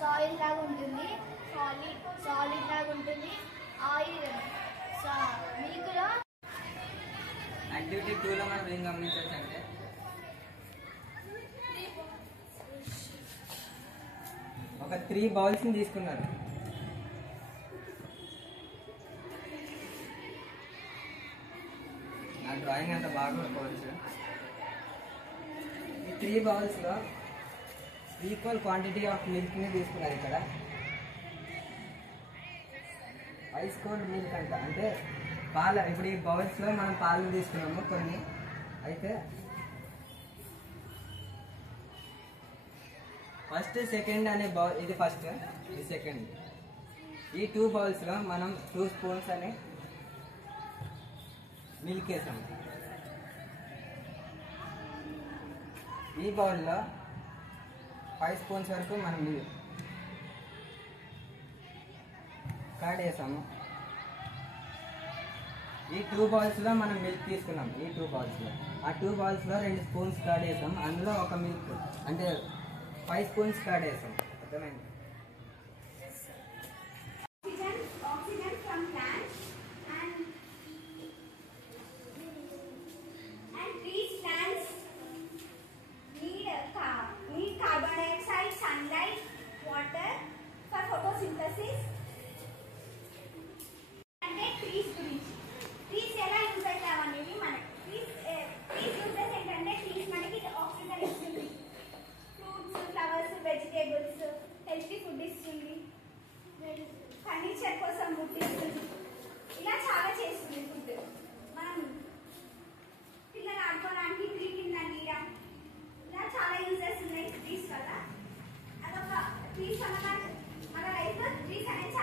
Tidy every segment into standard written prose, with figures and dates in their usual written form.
Soil లాగా ఉంటుంది, solid లాగా ఉంటుంది. ఆయిల్ మిల్క్లో యాక్టివిటీ 2లో మనం ఏం గమనించవచ్చు అంటే ఒక 3 బౌల్స్ని తీసుకున్నారు. నా డ్రాయింగ్ అంత బాగా అనుకోవచ్చు. ఈ 3 బౌల్స్లో ఈక్వల్ క్వాంటిటీ ఆఫ్ మిల్క్ని తీసుకున్నారు. ఇక్కడ ఐస్ కోల్డ్ మిల్క్ అంటే పాలు. ఇప్పుడు ఈ బౌల్స్లో మనం పాలు తీసుకున్నాము కొన్ని. అయితే ఫస్ట్ సెకండ్ అనే బౌల్, ఇది ఫస్ట్, ఇది సెకండ్. ఈ 2 బౌల్స్లో మనం 2 స్పూన్స్ అని మిల్క్ వేసాము. ఈ బౌల్లో 5 స్పూన్స్ వరకు మనం కర్డ్ వేసాము. ఈ 2 బౌల్స్లో మనం మిల్క్ తీసుకున్నాం. ఈ 2 బౌల్స్లో ఆ 2 బౌల్స్లో 2 స్పూన్స్ కర్డ్ వేసాం. అందులో ఒక మిల్క్ అంటే 5 స్పూన్స్ కర్డ్ వేసాం. అర్థమైంది? ఫర్నిచర్ కోసం ముట్టిస్తుంది. ఇలా చాలా చేస్తుంది ఫుడ్. మనం పిల్లలు ఆడుకోవడానికి ట్రీ కింద గీయడం, ఇలా చాలా యూజెస్ ఉన్నాయి ట్రీస్ వల్ల. అదొక ట్రీస్ వల్ల మన లైఫ్ ట్రీస్ అనేది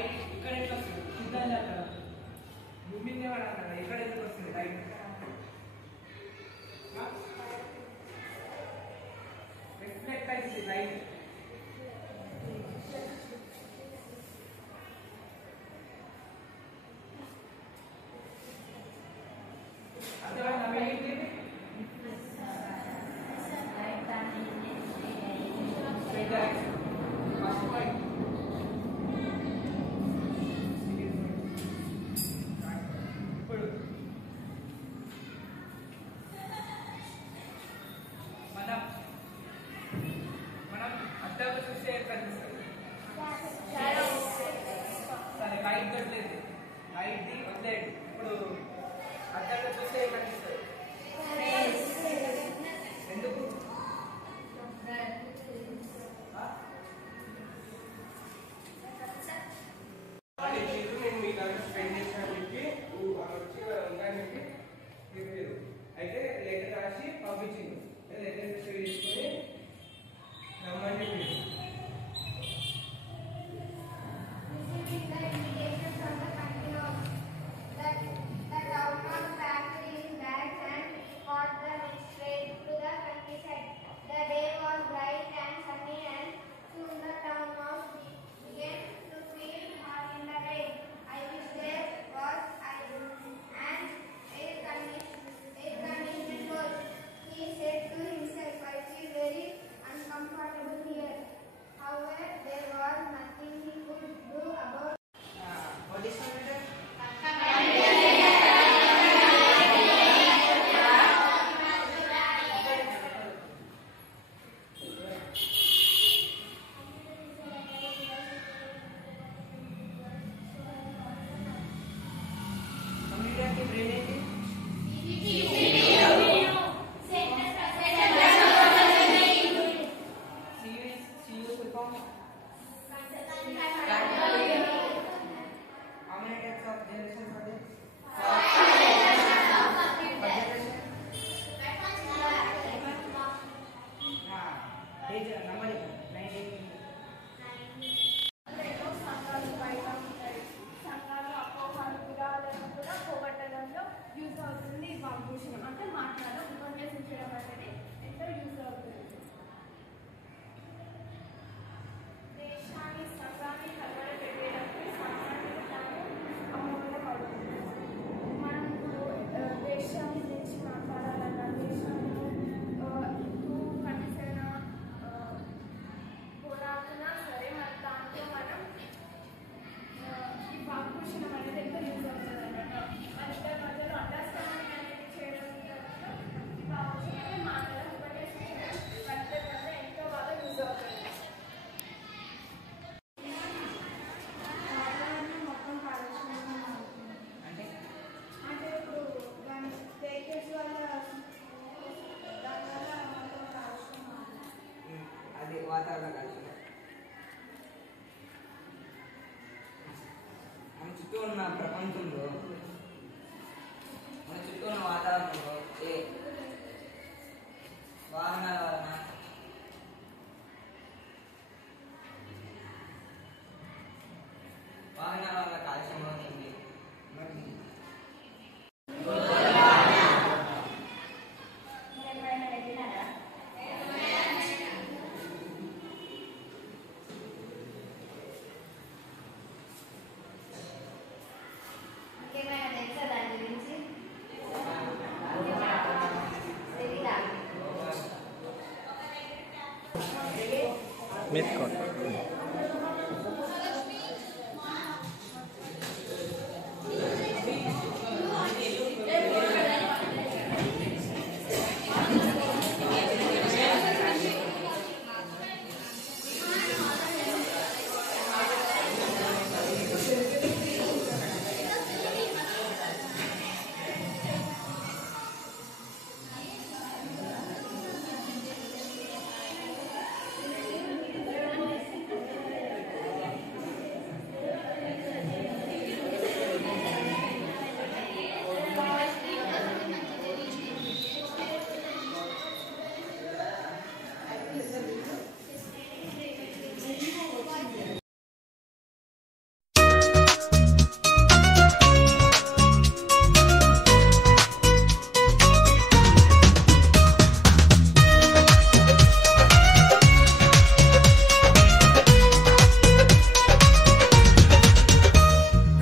లైట్ ఇక్కడ ఎట్లా వస్తుంది సిద్ధాంత అక్కడ భూమిని ఏమన్నా ఇక్కడ ఎందుకు వస్తుంది లైట్ రిఫ్లెక్ట్ అవుతుంది లైట్ అర్థమైందా ఏంటి ఫస్ట్ పాయింట్ ఇప్పుడు మనం అద్దాలు చూస్తే కనిపిస్తుంది సరే లైట్ కట్టలేదు లైట్ది వదిలేదు ఇప్పుడు అద్దాలు చూస్తే కనిపిస్తుంది ఎందుకు నేను మీ దగ్గర స్పెండ్ చేసినప్పటికీ వచ్చి ఉండడానికి లేదు అయితే లెటర్ రాసి పంపించింది లెటర్ రిసీవ్ చేసుకుని రమ్మని చెప్పింది Receiving the invitation from the country of that outcome factory in bags and got them straight to the countryside. The day was bright and sunny and soon the town mouse began to feel hot in the rain. I wish there was an air conditioned coach. He said to himself, I feel very uncomfortable here. However, there was nothing he could do about what is the letter? Community brain ఏంటి CU full form how many types of generations are there age number 19 సంఘాలు బయట ఉంటాయి సంఘాలు అపోహాలు విరాలను కూడా పోగొట్టడంలో use అవుతుంది ఈ వాగ్భూషణం అంటే మాట్లాడడం ఉపన్యసించడం అనేది ఎంతో యూజ్ అవుతుంది దేశాన్ని సంఘాన్ని కలవడ పెట్టేటప్పుడు సామాన్యులు తాను అమూల్యపడుతుంది మనం ఇప్పుడు దేశాన్ని గురించి మాట్లాడాలన్నా దేశంలో హిందూ కనీసైన పోరాడుతున్నా సరే మరి దాంట్లో మనం ఈ వాగ్భూషణం అనేది ఎంతో యూజ్ అవుతుంది అన్నమాట మన ఇద్దరి మధ్యలో అండర్స్టాండింగ్ అనేది చేయడం ఈ వాగ్భూషణం మాట్లాడడం ఉపన్యసించడం మన ఇద్దరి మధ్య ఎంతో బాగా యూజ్ అవుతుంది వాతావరణం మొత్తం కాలుష్యంగా ఉంటుంది అంటే ఇప్పుడు దాని వెహికల్స్ వల్ల దానివల్ల మొత్తం కాలుష్యం అది వాతావరణ కాలుష్యం మన చుట్టూ ఉన్న ప్రపంచంలో మన చుట్టూ ఉన్న వాతావరణంలో వాహనాల వలన కాలుష్యం అవుతుంది మరి ఇంకేమైనా తెలుసా దాని గురించి తెలీదా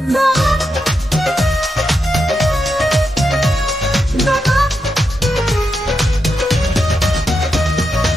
Bye.